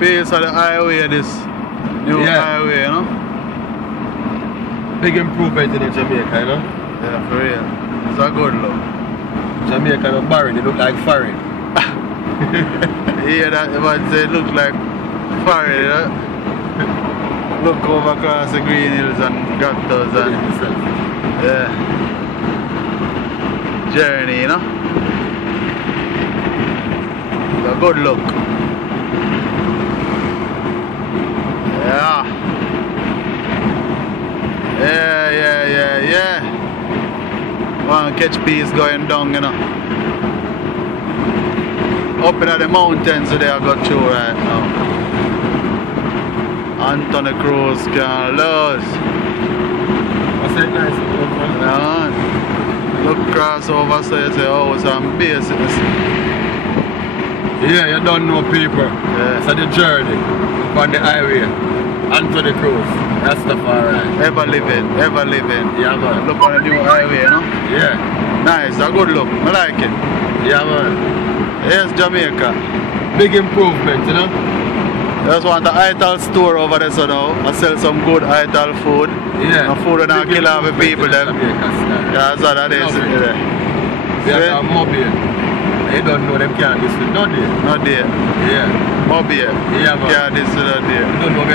Base of the highway, this new highway, you know? Big improvement in Jamaica, you know? Yeah, for real. It's a good look. Jamaica not barren, they look like foreign. Yeah, that man say it look like foreign, you know? Look over across the green hills and grottos and yeah. Journey, you know? It's a good look. Yeah. Yeah. One catch piece going down, you know. Up in the mountains today I got through right now. Anthony Cruz can lose. What's that nice? Look across over so you say, oh, it's some basics. Yeah, you don't know people. Yeah. It's the journey on the highway. Anthony Cruz. That's the far right. Ever living. Yeah, man. Look on the new highway, you know? Yeah. Nice, a good look. I like it. Yeah, man. Here's Jamaica. Big improvement, you know? Just want the Ital store over there so now. I sell some good Ital food. Yeah. And food and I kill off the people them. Yeah, that's what that is. They are mobile. They don't know them can't listen, not there. Not there. Yeah. Mobile. Yeah, man. Can't listen, not there. Don't know me.